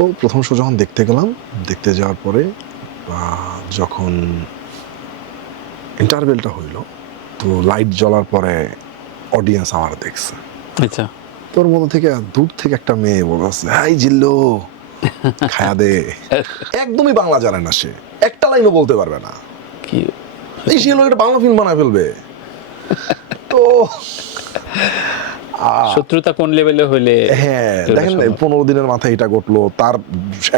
ও প্রথম শো যখন দেখতে গেলাম, দেখতে যাওয়ার পরে যখন ইন্টারভেলটা হইল, তো লাইট জ্বলার পরে অডিয়েন্স আমার দেখছে। আচ্ছা, তোর মধ্যে থেকে দূর থেকে একটা মেয়ে বলছে, হাই জিল্লু, খায়া দে। একদমই বাংলা জানে না, সে একটা লাইনও বলতে পারবে না। কি এই সে লোক একটা বাংলা ফিল্ম বানায় ফেলবে। তো শত্রুতা কোন লেভেলে হইলে? হ্যাঁ, দেখেন 15 দিনের মাথায় এটা ঘটলো, তার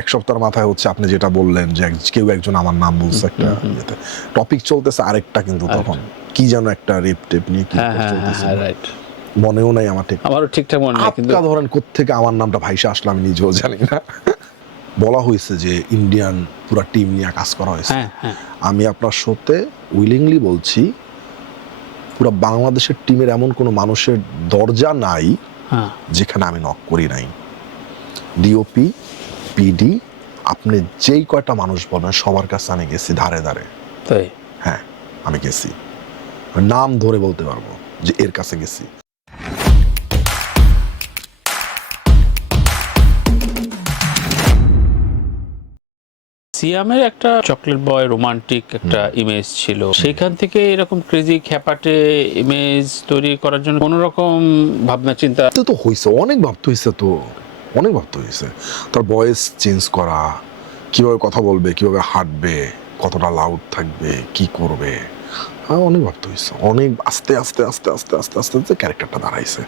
1 সপ্তাহের মাথায় হচ্ছে আপনি যেটা বললেন যে কেউ একজন আমার নাম বলছে, একটা টপিক চলতেছে, আরেকটা কিন্তু তখন কি যেন একটা রেপ টেপ নিয়ে কি চলতেছে, মনেও নাই আমার, ঠিক আমারও ঠিকঠাক মনে নেই, কিন্তু ধরেন কোত্থেকে আমার নামটা ভাইসা আসলে আমি নিজেও জানি না। বলা হয়েছে যে ইন্ডিয়ান পুরো টিম নিয়ে কাজ করা হয়েছে। আমি আপনার শোতে উইলিংলি বলছি, পুরো বাংলাদেশের টিমের এমন কোনো মানুষের দরজা নাই যেখানে আমি নক করি নাই। ডিওপি, পিডি, আপনি যেই কয়টা মানুষ বলেন সবার কাছে আমি গেছি ধারে ধারে। তাই? হ্যাঁ, আমি গেছি, নাম ধরে বলতে পারবো যে এর কাছে গেছি। সিয়ামের একটা চকলেট বয় রোমান্টিক একটা ইমেজ ছিল, সেখান থেকে এরকম ক্রেজি খ্যাপাটে ইমেজ তৈরি করার জন্য কোন রকম ভাবনা চিন্তা তো হয়েছে, অনেক ভাবতে হয়েছে, তো অনেক ভাবতে হয়েছে। তার ভয়েস চেঞ্জ করা, কিভাবে কথা বলবে, কিভাবে হাঁটবে, কতটা লাউড থাকবে, কি করবে, অনেক ভাবতে হয়েছে। অনেক আস্তে আস্তে আস্তে আস্তে আস্তে আস্তে আস্তে ক্যারেক্টারটা দাঁড়াইছে।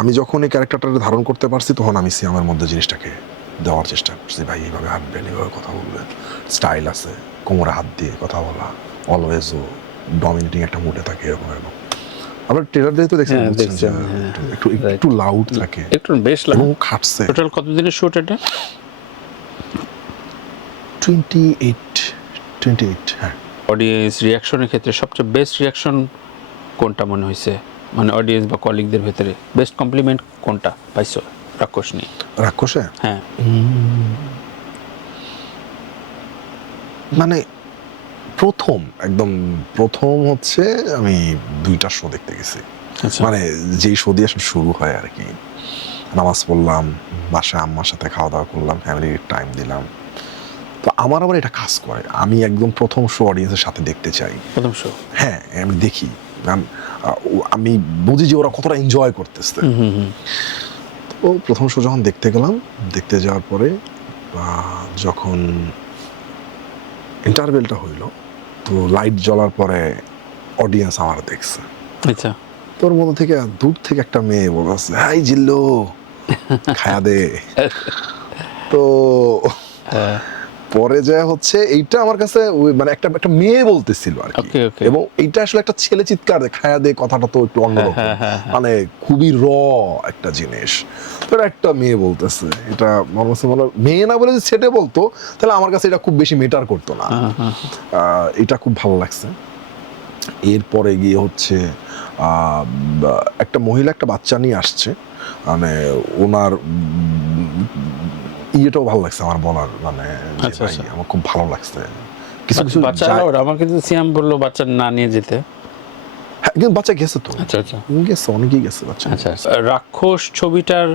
আমি যখন এই ক্যারেক্টারটা ধারণ করতে পারছি, তখন আমি সিয়ামের মধ্যে জিনিসটাকে দেওয়ার চেষ্টা করছি। ভাই এইভাবে হাঁটবেন, এইভাবে কথা বলবেন, স্টাইল আছে, কোমরে হাত দিয়ে কথা বলা, অলওয়েজ ও ডমিনেটিং একটা মুডে থাকে, এরকম এরকম। আমরা ট্রেলার দিয়ে তো দেখছেন, একটু লাউড থাকে, একটু বেশ লাগে। খাটছে। টোটাল কত দিনের শুট এটা? 28। হ্যাঁ। অডিয়েন্স রিয়াকশনের ক্ষেত্রে সবচেয়ে বেস্ট রিয়াকশন কোনটা মনে হয়েছে? মানে অডিয়েন্স বা কলিগদের ভেতরে বেস্ট কমপ্লিমেন্ট কোনটা পাইছো রাক্ষস নিয়ে? রাক্ষসে? হ্যাঁ, মানে একদম প্রথম হচ্ছে আমি 2টা শো দেখতে গেছি। মানে যেই শো দিয়ে শুরু হয় আর কি, নামাজ পড়লাম, বাসায় আম্মার সাথে খাওয়া দাওয়া করলাম, ফ্যামিলির টাইম দিলাম। তো আমার আবার এটা কাজ করে, আমি একদম প্রথম শো অডিয়েন্সের সাথে দেখতে চাই। প্রথম শো? হ্যাঁ, আমি দেখি, আমি বুঝি যে ওরা কতটা এনজয় করতেছে। তো প্রথম শো যখন দেখতে গেলাম, দেখতে যাওয়ার পরে যখন ইন্টারভেলটা হইল, তো লাইট জ্বলার পরে অডিয়েন্স আমার দেখছে। আচ্ছা, তোর মধ্যে থেকে দূর থেকে একটা মেয়ে বলছে, হাই জিল্লু, খায়া দে। তো পরে যা হচ্ছে, এইটা আমার কাছে মানে একটা মেয়ে বলতেছিল আর কি, এবং এইটা আসলে একটা ছেলে চিৎকার, খায়া দে কথাটা তো একটু অন্যরকম, মানে খুবই একটা জিনিস। তো একটা মেয়ে বলতেছে, এটা আমার কাছে মনে মেয়ে না বলে যে ছেটে বলতো, তাহলে আমার কাছে এটা খুব বেশি মেটার করতো না। এটা খুব ভালো লাগছে। এরপরে গিয়ে হচ্ছে একটা মহিলা একটা বাচ্চা নিয়ে আসছে, মানে ওনার ইয়েটাও ভালো লাগছে আমার বলার, মানে আমার খুব ভালো লাগছে। কিছু কিছু আমাকে তো সিয়াম বললো বাচ্চা না নিয়ে যেতে। হ্যাঁ, কিন্তু বাচ্চা গেছে তো। আচ্ছা, গেছে, অনেকেই গেছে বাচ্চা। আচ্ছা, রাক্ষস ছবিটার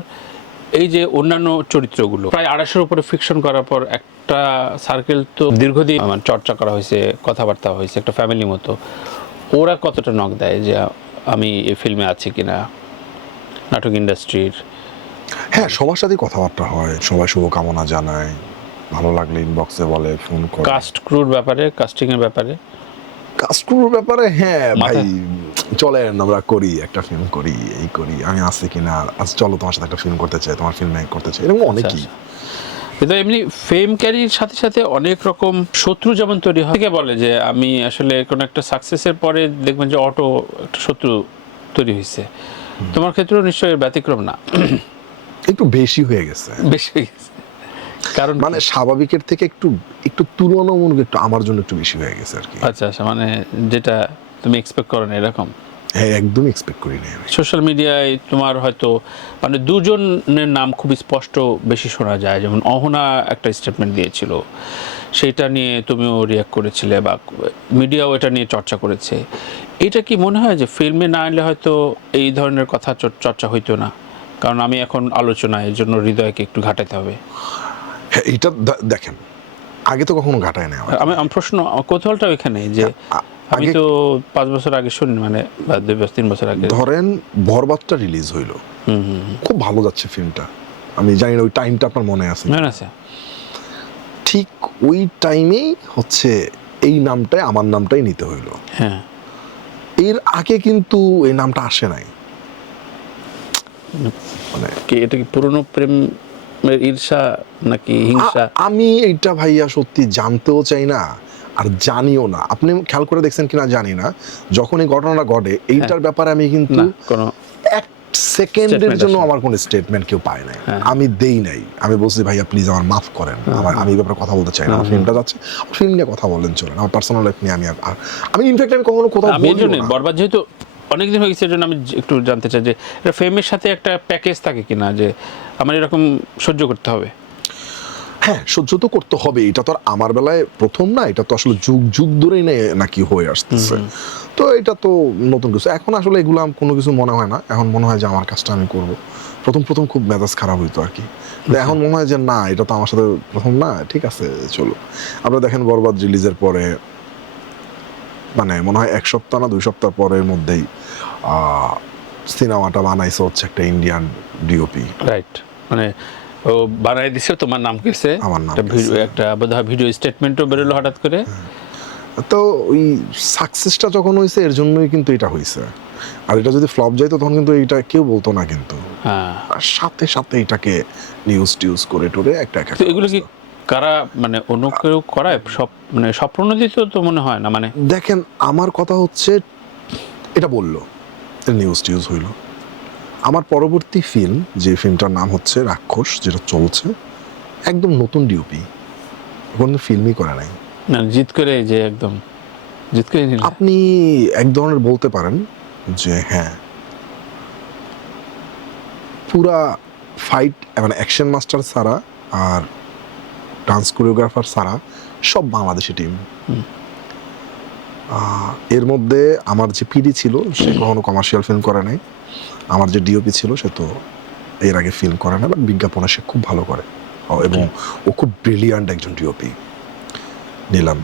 এই যে অন্যান্য চরিত্রগুলো প্রায় 250-এর উপরে ফিকশন করার পর একটা সার্কেল তো দীর্ঘদিন চর্চা করা হয়েছে, কথাবার্তা হয়েছে, একটা ফ্যামিলি মতো। ওরা কতটা নক দেয় যে আমি এই ফিল্মে আছি কিনা, নাটক ইন্ডাস্ট্রির? হ্যাঁ, সবার সাথে কথাবার্তা হয়, সবাই শুভকামনা জানায়, ভালো লাগলে ইনবক্সে বলে, ফোন করে। কাস্ট ক্রুর ব্যাপারে, কাস্টিং এর ব্যাপারে, হ্যাঁ ভাই, চলেন আমরা করি, একটা ফিল্ম করি, এই করি, আমি আছি কিনা, আজ চলো তোমার সাথে একটা ফিল্ম করতে চাই, তোমার ফিল্মে করতে চাই, এরকম অনেকই। কিন্তু এমনি ফেম ক্যারির সাথে সাথে অনেক রকম শত্রু যেমন তৈরি হয়, বলে যে আমি আসলে কোনো একটা সাকসেসের পরে দেখবেন যে অটো একটা শত্রু তৈরি হয়েছে। তোমার ক্ষেত্রেও নিশ্চয়ই ব্যতিক্রম না? একটু বেশি হয়ে গেছে। কারণ মানে স্বাভাবিকের থেকে একটু একটু তুলনামূলক একটু আমার জন্য একটু বেশি হয়ে গেছে আর কি। আচ্ছা, মানে যেটা তুমি এক্সপেক্ট করো না এরকম? হ্যাঁ, একদমই এক্সপেক্ট করিনি আমি। সোশ্যাল মিডিয়ায় তোমার হয়তো মানে দুজনের নাম খুব স্পষ্ট বেশি শোনা যায়, যেমন অহনা একটা স্টেটমেন্ট দিয়েছিল, সেটা নিয়ে তুমিও রিয়াক্ট করেছিলে, বা মিডিয়াও এটা নিয়ে চর্চা করেছে। এটা কি মনে হয় যে ফিল্মে না এলে হয়তো এই ধরনের কথা চর্চা হইতো না? কারণ আমি এখন আলোচনায়, এর জন্য হৃদয়কে একটু ঘাটাতে হবে। হ্যাঁ এইটা দেখেন আগে তো কখনো ঘাটায় না আমার। আমি প্রশ্ন কৌতূহলটা ওইখানে যে আমি আগে তো 5 বছর আগে শুনি, মানে বা 2-3 বছর আগে। ধরেন বরবাদটা রিলিজ হইলো, খুব ভালো যাচ্ছে ফিল্মটা, আমি জানি না ওই টাইমটা আপনার মনে আছে মনে আছে। ঠিক ওই টাইমেই হচ্ছে এই নামটাই আমার নামটাই নিতে হইলো। হ্যাঁ, এর আগে কিন্তু এই নামটা আসে নাই। মানে কি এটা কি পুরনো প্রেম ঈর্ষা নাকি হিংসা? আমি এইটা ভাইয়া সত্যি জানতেও চাই না আর জানিও না। আপনি খেয়াল করে দেখছেন কিনা জানি না, যখন এই ঘটনাটা ঘটে এইটার ব্যাপারে আমি কিন্তু না কোনো এক সেকেন্ডের Statement জন্য আসেনি। আমার কোনো স্টেটমেন্ট কেউ পায় নাই, হ্যাঁ। আমি দেই নাই। আমি বলছি ভাইয়া প্লিজ আমার মাফ করেন, আমার আমি এই ব্যাপারে কথা বলতে চাই না, আমার ফিল্মটা যাচ্ছে, ফিল্ম নিয়ে কথা বলেন চলেন, আমার পার্সোনাল লাইফ নিয়ে আমি ইনফ্যাক্ট আমি কখনো কোথাও আমি এই বলবো জন্য না। বরবাদ যেহেতু অনেকদিন হয়ে গেছে, এর জন্য আমি একটু জানতে চাই যে এটা ফেমের সাথে একটা প্যাকেজ থাকে কিনা, যে আমার এরকম সহ্য করতে হবে। হ্যাঁ সহ্য তো করতে হবে, এটা তো আর আমার বেলায় প্রথম না, এটা তো আসলে যুগ যুগ ধরেই নাকি হয়ে আসতেছে। তো এটা তো নতুন কিছু, এখন আসলে এগুলো কোনো কিছু মনে হয় না, এখন মনে হয় যে আমার কাজটা আমি করব। প্রথম প্রথম খুব মেজাজ খারাপ হইতো আর কি, এখন মনে হয় যে না এটা তো আমার সাথে প্রথম না, ঠিক আছে চলো। আপনারা দেখেন বরবাদ রিলিজের পরে মানে মনে হয় 1 সপ্তাহ না 2 সপ্তাহ পরের মধ্যেই সিনেমাটা বানাইছে হচ্ছে একটা ইন্ডিয়ান ডিওপি। রাইট, মানে ও বানাই দিছে, তোমার নাম কইছে, আমার নাম একটা কইছে। একটা বোধহয় ভিডিও স্টেটমেন্টও বেরোলো হঠাৎ করে। তো ওই সাকসেসটা যখন হয়েছে এর জন্যই কিন্তু এটা হয়েছে, আর এটা যদি ফ্লপ যাইতো তখন কিন্তু এইটা কেউ বলতো না কিন্তু। হ্যাঁ, আর সাথে সাথে এটাকে নিউজ টিউজ করে টোরে একটা তো এগুলো কি কারা মানে অন্য কেউ করায়? সব মানে স্বপ্রণোদিত তো মনে হয় না, মানে দেখেন আমার কথা হচ্ছে এটা বললো নিউজ টিউজ হইল। আমার পরবর্তী ফিল্ম যে ফিল্মটার নাম হচ্ছে রাক্ষস, যেটা চলছে, একদম নতুন ডিওপি, কোনো ফিল্মই করে নাই। না জিত করে যে একদম জিত করে নিল। আপনি এক ধরনের বলতে পারেন যে হ্যাঁ পুরা ফাইট মানে অ্যাকশন মাস্টার ছাড়া আর ডান্স কোরিওগ্রাফার ছাড়া সব বাংলাদেশি টিম। এর মধ্যে আমার যে পিডি ছিল সে কখনো কমার্শিয়াল ফিল্ম করে নাই, আমার যে ডিওপি ছিল সে তো এর আগে ফিল্ম করে না, বাট বিজ্ঞাপনে সে খুব ভালো করে এবং ও খুব ব্রিলিয়ান্ট একজন ডিওপি নিলাম।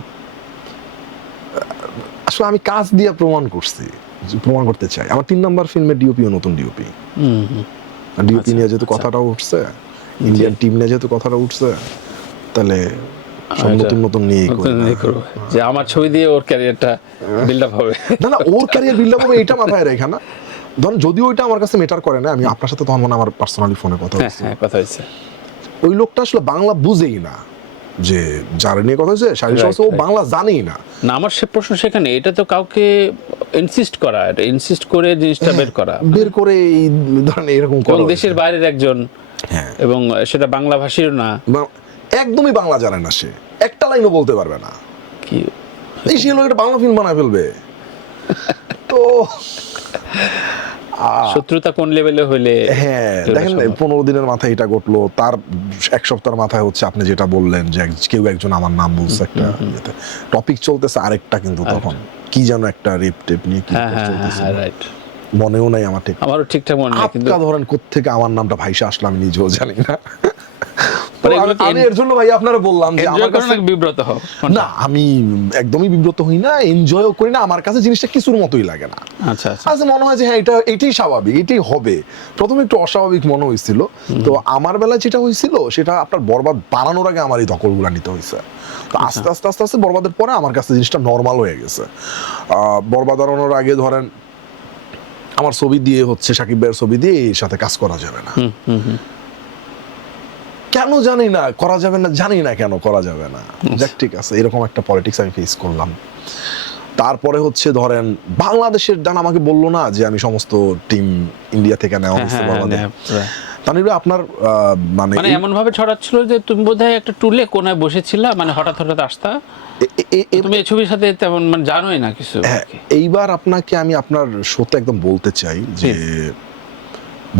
আসলে আমি কাজ দিয়ে প্রমাণ করতে চাই। আমার 3 নম্বর ফিল্মের ডিওপিও নতুন ডিওপি। ডিওপি নিয়ে যেহেতু কথাটা উঠছে, ইন্ডিয়ান টিম নিয়ে যেহেতু কথাটা উঠছে, তাহলে সব নতুন নতুন নিয়েই করবো। যে আমার ছবি দিয়ে ওর ক্যারিয়ারটা বিল্ড আপ হবে। না ওর ক্যারিয়ার বিল্ড আপ হবে এটা মাথায় রেখে না, ধরুন যদিও ওইটা আমার কাছে মেটার করে না, আমি আপনার সাথে তখন আমার পার্সোনালি ফোনে কথা হচ্ছে, হ্যাঁ কথা হয়েছে, ওই লোকটা আসলে বাংলা বুঝেই না, যে যারা নিয়ে কথা হয়েছে শারীরিক সমস্যা ও বাংলা জানেই না। না আমার সে প্রশ্ন সেখানে, এটা তো কাউকে ইনসিস্ট করে জিনিসটা বের করে এই ধরনের এরকম এবং দেশের বাইরের একজন, হ্যাঁ এবং সেটা বাংলা ভাষীও না, একদমই বাংলা জানে না, সে একটা লাইনও বলতে পারবে না, কি এই সে লোক একটা বাংলা ফিল্ম বানায় ফেলবে। তো শত্রুতা কোন লেভেলে হইলে, হ্যাঁ দেখেন 15 দিনের মাথায় এটা ঘটলো, তার 1 সপ্তাহের মাথায় হচ্ছে আপনি যেটা বললেন যে কেউ একজন আমার নাম বলছে একটা টপিক চলতেছে, আরেকটা কিন্তু তখন কি যেন একটা রেপ টেপ নিয়ে কি চলতেছে, রাইট মনেও নাই আমার, ঠিক আমারও ঠিকঠাক মনে নেই, কিন্তু আপনি ধরেন কোত্থেকে আমার নামটা ভাইসা আসলো আমি নিজেও জানি না। মানে এগুলো কি আমি এর জন্য ভাই আপনারা বললাম যে আমার কাছে বিব্রত হও না, আমি একদমই বিব্রত হই না, এনজয়ও করি না, আমার কাছে জিনিসটা কিছুর মতোই লাগে না। আচ্ছা আচ্ছা মনে হয় যে হ্যাঁ এটাই স্বাভাবিক, এটাই হবে। প্রথমে একটু অস্বাভাবিক মনে হয়েছিল, তো আমার বেলায় যেটা হয়েছিল সেটা আপনার বরবাদ বানানোর আগে আমার এই দখলগুলা নিতে হয়েছে, তো আস্তে আস্তে আস্তে আস্তে বরবাদের পরে আমার কাছে জিনিসটা নর্মাল হয়ে গেছে। বরবাদ বানানোর আগে ধরেন আমার ছবি দিয়ে হচ্ছে সাকিব ভাইয়ের ছবি দিয়ে এর সাথে কাজ করা যাবে না, কেন জানি না করা যাবে না, জানি না কেন করা যাবে না, যাক ঠিক আছে, এরকম একটা পলিটিক্স আমি ফেস করলাম। তারপরে হচ্ছে ধরেন বাংলাদেশের ডান আমাকে বললো না যে আমি সমস্ত টিম ইন্ডিয়া থেকে নেওয়া হচ্ছে বরবাদে, তানিরা আপনার মানে এমন ভাবে ছড়াচ্ছিল যে তুমি বোধহয় একটা টুলে কোনায় বসেছিলা, মানে হঠাৎ আসতা, তুমি এই ছবির সাথে তেমন মানে জানোই না কিছু। এইবার আপনাকে আমি আপনার শোতে একদম বলতে চাই যে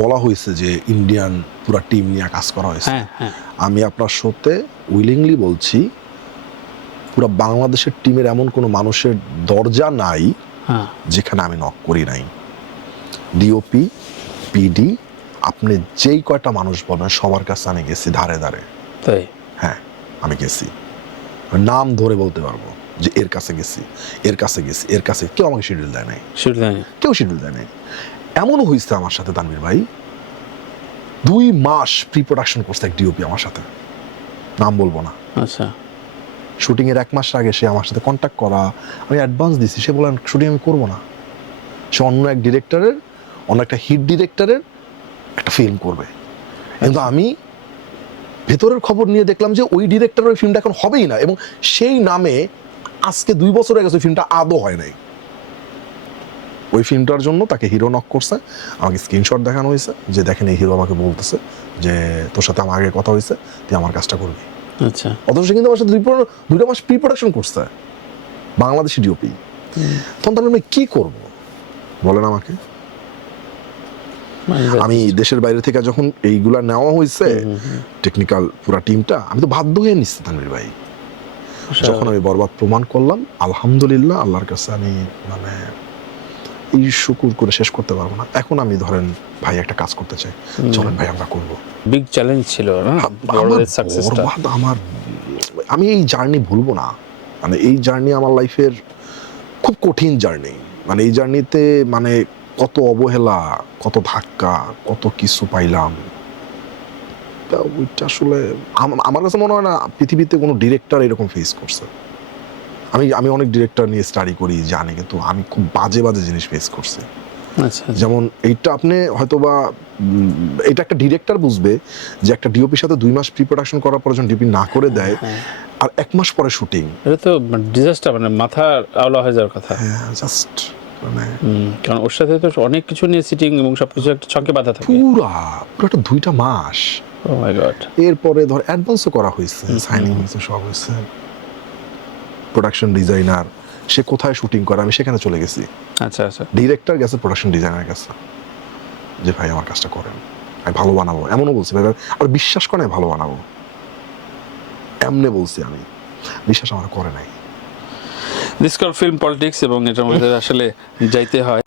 বলা হয়েছে যে ইন্ডিয়ান পুরো টিম নিয়ে কাজ করা হয়েছে, আমি আপনার শোতে উইলিংলি বলছি পুরো বাংলাদেশের টিমের এমন কোনো মানুষের দরজা নাই যেখানে আমি নক করি নাই। ডিওপি, পিডি, আপনি যেই কয়টা মানুষ বলবেন সবার কাছে আমি গেছি ধারে ধারে, হ্যাঁ আমি গেছি, নাম ধরে বলতে পারবো যে এর কাছে গেছি, এর কাছে গেছি, এর কাছে। কেউ আমাকে শিডিউল দেয় নাই, কেউ শিডিউল দেয় নাই। এমনও হয়েছে আমার সাথে তানভীর ভাই, 2 মাস প্রি প্রোডাকশন করছে এক ডিওপি আমার সাথে, নাম বলবো না। আচ্ছা, শুটিং এর 1 মাস আগে সে আমার সাথে কন্ট্যাক্ট করা, আমি অ্যাডভান্স দিছি, সে বলেন শুটিং আমি করবো না, সে অন্য এক ডিরেক্টরের, অন্য একটা হিট ডিরেক্টরের একটা ফিল্ম করবে। কিন্তু আমি ভেতরের খবর নিয়ে দেখলাম যে ওই ডিরেক্টর ওই ফিল্মটা এখন হবেই না, এবং সেই নামে আজকে 2 বছর হয়ে গেছে ওই ফিল্মটা আদৌ হয় নাই। ওই ফিল্মটার জন্য তাকে হিরো নক করছে, আমাকে স্ক্রিনশট দেখানো হয়েছে যে দেখেন এই হিরো আমাকে বলতেছে যে তোর সাথে আমার আগে কথা হয়েছে, তুই আমার কাজটা করবি। আচ্ছা, অথচ সে কিন্তু আমার সাথে 2 মাস প্রি প্রোডাকশন করছে, বাংলাদেশি ডিওপি। তখন তাহলে আমি কি করব বলেন আমাকে? আমি দেশের বাইরে থেকে যখন এইগুলা নেওয়া হয়েছে, টেকনিক্যাল পুরা টিমটা, আমি তো বাধ্য হয়ে নিচ্ছি তানভীর ভাই। যখন আমি বরবাদ প্রমাণ করলাম, আলহামদুলিল্লাহ আল্লাহর কাছে আমি মানে এই শুকুর করে শেষ করতে পারবো না। এখন আমি ধরেন ভাই একটা কাজ করতে চাই, চলেন ভাই আমরা করবো। বিগ চ্যালেঞ্জ ছিল না বরবাদের সাকসেসটা। বরবাদ আমার, আমি এই জার্নি ভুলবো না, মানে এই জার্নি আমার লাইফের খুব কঠিন জার্নি। মানে এই জার্নিতে মানে কত অবহেলা, কত ধাক্কা, কত কিছু পাইলাম, তা ওইটা আসলে আমার কাছে মনে হয় না পৃথিবীতে কোনো ডিরেক্টর এরকম ফেস করছে। আমি অনেক ডিরেক্টর নিয়ে স্টাডি করি, জানি, কিন্তু আমি খুব বাজে বাজে জিনিস ফেস করছি। আচ্ছা, যেমন এইটা আপনি হয়তোবা এটা একটা ডিরেক্টর বুঝবে যে একটা ডিওপির সাথে 2 মাস প্রি প্রোডাকশন করার পর যখন ডিওপি না করে দেয় আর 1 মাস পরে শুটিং, এটা তো ডিজাস্টার, মানে মাথা আওলা হয়ে যাওয়ার কথা। জাস্ট মানে কারণ ওর সাথে তো অনেক কিছু নিয়ে সিটিং এবং সবকিছু একটা ছকে বাঁধা থাকে। পুরো একটা 2টা মাস। ও মাই গড। এরপরে ধর অ্যাডভান্সও করা হয়েছে, সাইনিং হয়েছে, সব হয়েছে। প্রোডাকশন ডিজাইনার সে কোথায় শুটিং করে আমি সেখানে চলে গেছি, আচ্ছা আচ্ছা, ডিরেক্টর গেছে প্রোডাকশন ডিজাইনার কাছে যে ভাই আমার কাজটা করেন, আমি ভালো বানাবো। এমনও বলছি ভাই, আর বিশ্বাস করে আমি ভালো বানাবো, এমনে বলছি, আমি বিশ্বাস আমার করে নাই। দিস কল ফিল্ম পলিটিক্স, এবং এটার মধ্যে আসলে যাইতে হয়।